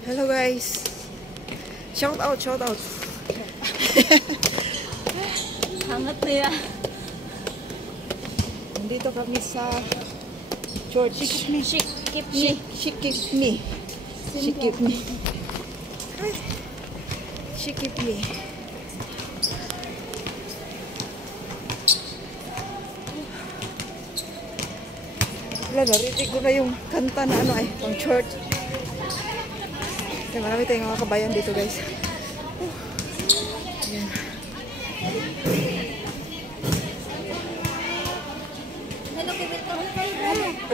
Hello guys. Shout out, shout out. Hangat na yan. Nandito kami sa church. She keep me. She keep me. She keep me. She keep me. Wala, narinig ko na yung kanta na ano ay, pang church. Kaya marami tayong mga kabayan dito guys. Ayan.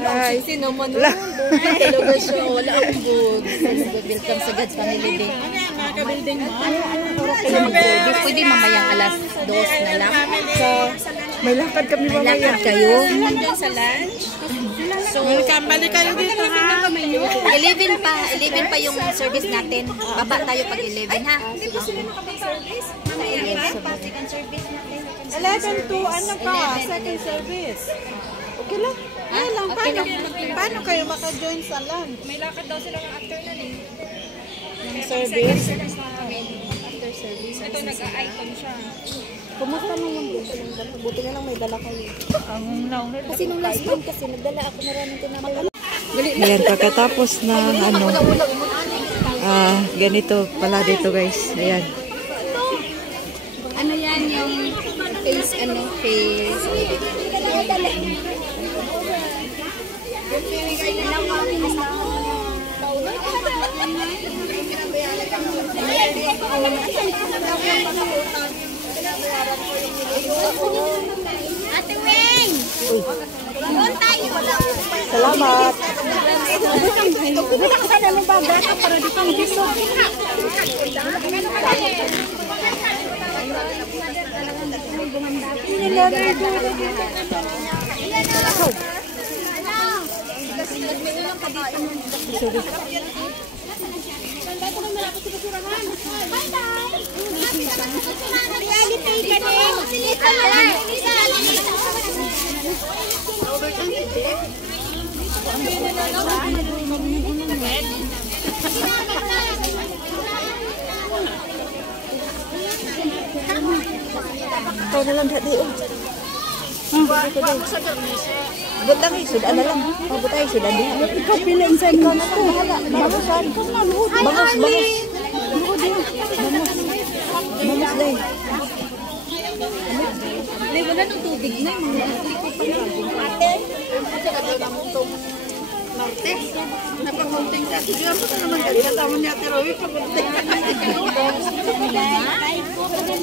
Ay, naman wala. Talaga siya. Wala akong good. Welcome sa God's Family Day. Naka-building mo? Kailan mag-service? Pwede mamayang alas 2 na lang. so, may lakad kami mamaya. May lakad kayo? Hanggang sa lunch. So, Welcome, balik kayo dito ha. 11 pa yung service natin. Baba tayo pag 11 ha. Hindi ba sila nakapag-service? 11 to ano pa? Second service. Okay lang. Okay lang. Paano kayo maka-join sa lunch? May lakad daw sila after na eh. Yung service? After service. Ito nag-a-item siya. Kumusta naman din? Buti na lang may dala kayo. Kasi nung last month kasi nagdala ako maraming tinamay. Ayan, pagkatapos na ano, ganito pala dito guys. Ayan. Ano yan yung face, Ate Weng! Doon tayo! Salamat! Buta ka sa namin ba? Bata para dito ang gusto. Ikaw na lang dati. Butang sudan na lang. Butang sudan din. Ikaw pilensan ko na to. Bangusan. Bangus. Bangus din. May wala ng tubig na. Ate, Marte, napakunting ka. Siguro ko naman ganyan. Tama niya Ate Roy, pakunting ka.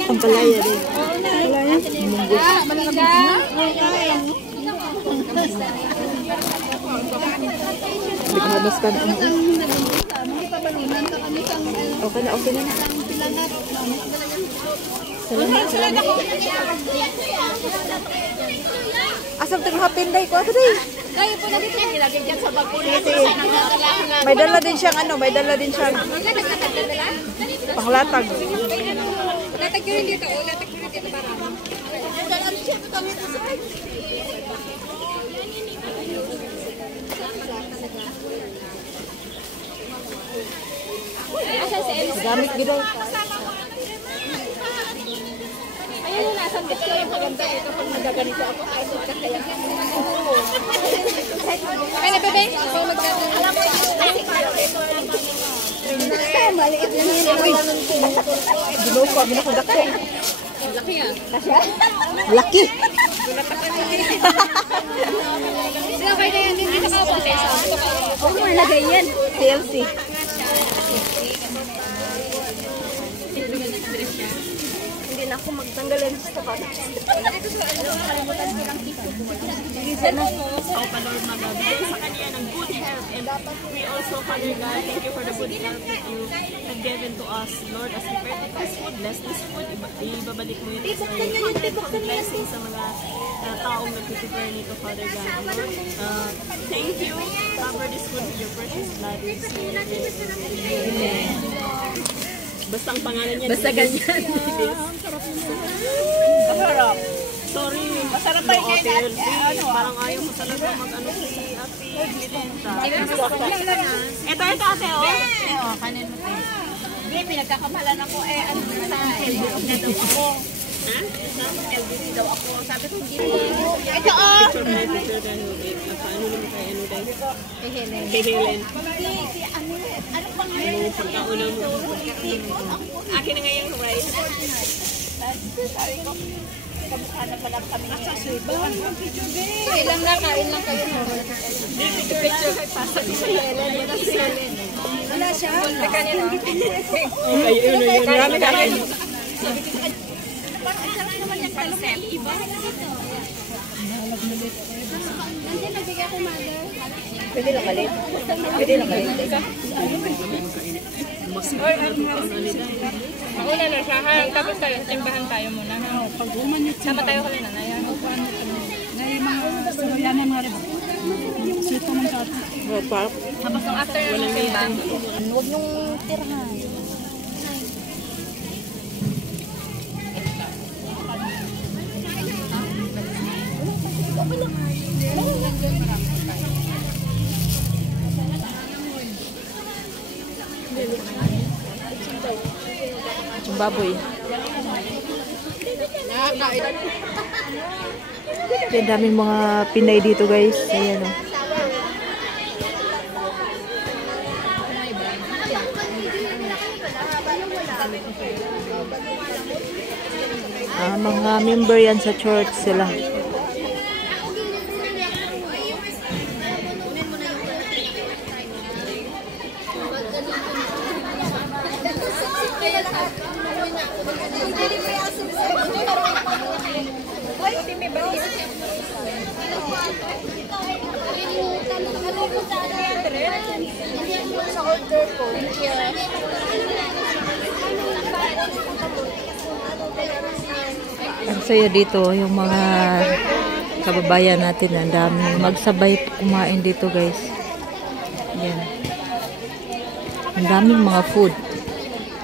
Ang palaya din. Palaya? Bighanos ka na. Okay na. Salamat. Asam tayong hapinday ko. Ito din. Kaya po natin nilagay dyan sa bagong May dala din siyang panglatag. Latag yun dito. Latag yun dito para. Gamit gito. Ayun na, sandit ko yung maganda ito pag nagaganito ako. Ay, ka kaya. Kaya bebe? Ako magkano. Alam mo yung maliit lang yun. Ginuko, ginakudako. Laki ah. Laki. Sino kayo na yan? Hindi nakapunta. Huwag mo nalagay yan. TLC. Hindi na ako magtanggalin sa tapat. Opa Lord, magabigay sa kanya ng good health. And we also, Father God, thank you for the good health that you have given to us. Lord, as we prepare this food, bless this food. Ibabalik mo ito sa blessing sa mga taong nag-prepare nito, Father God. Lord, thank you. Cover this food with your precious blood. Amen. Basta ang pangalan niya. Basta ganyan. Masarap. Sorry. Masarap pa yung hotel. Parang ayaw mo talaga mag-ano si Ate. Ito ate, oh. pinagkakamalan ako ano sa LBC na daw ako. Ha? LBC daw ako. Sabi ko hindi. Ito oh. Picture tayo. Paano naman tayo ano dahil? Kay Helen. Ano pangalan? Pagkauna mo. Akin na ngayon, right? Sabi ko, kamukha na pala kami. Kailan na, kain lang kayo. Picture kay Pasa sa Helen. Wala siya? Okay, yun. Marami kami. Parang ang sarap naman yung kalumay. Iba. Nandiyan, nabigay ko, mother. Pwede lang malit. Pwede lang malit. Mauna na siya. Tapos tayo, simbahan tayo muna. Sama tayo kami na. Tapos nung after ng simbahan. Huwag nung tirahan. Baboy. Ang daming mga Pinay dito guys. Ayan o. Mga member yan sa church sila. Ang saya dito, yung mga kababayan natin, ang dami magsabay kumain dito guys. Yan. Ang daming mga food.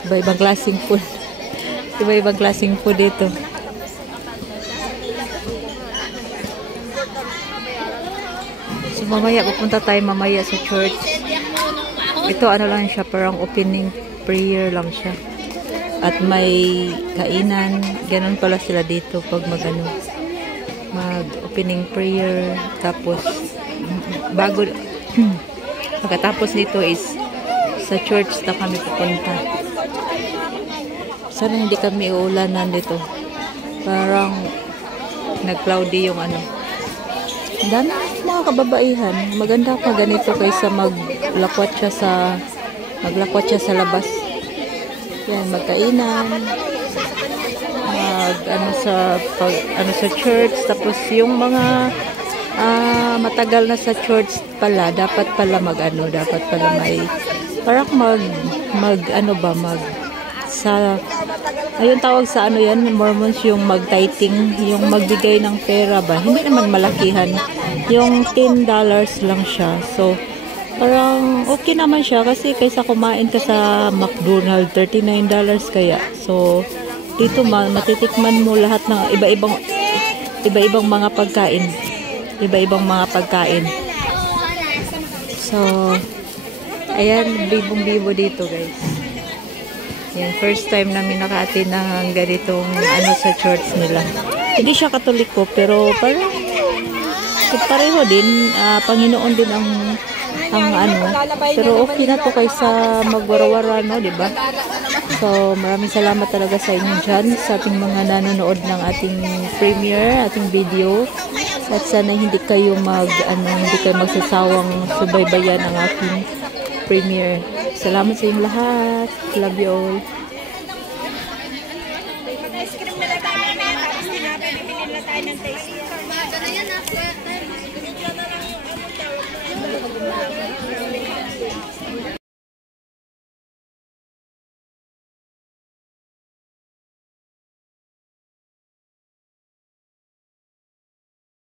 Iba-ibang klaseng food. Iba-ibang klaseng food dito. So mamaya, pupunta tayo mamaya sa church. Ito ano lang siya, parang opening prayer lang siya. At may kainan. Ganon pala sila dito pag mag-opening prayer. Tapos, pagkatapos nito is sa church na kami pupunta. Sana hindi kami uulanan dito. Parang nag-cloudy yung ano. Dami mga kababaihan. Maganda pa ganito kaysa maglakwat siya sa labas. Yan, magkainan. Sa church. Tapos yung mga matagal na sa church pala, dapat pala may parang ayun tawag sa ano yan, Mormons, yung mag-tithing, yung magbigay ng pera ba, hindi naman malakihan, yung $10 lang siya. So parang okay naman siya kasi kaysa kumain ka sa McDonald's $39 kaya. So dito matitikman mo lahat ng iba-ibang mga pagkain. So ayan, bibong-bibo dito guys. Yan, first time namin naka-attend ng ganitong sa church nila. Hindi siya Katoliko pero parang pareho din, Panginoon din ang pero okay na to kaysa magwarawara, no, di ba? So maraming salamat talaga sa inyo dyan, sa ating mga nanonood ng ating premiere, ating video. At sana hindi kayo magsasawang subaybayan ang aking premiere. Salamat sa inyong lahat. Love you all. Mag-ice cream na lang tayo mamaya, tapos tinapay, bibili na tayo ng tasty.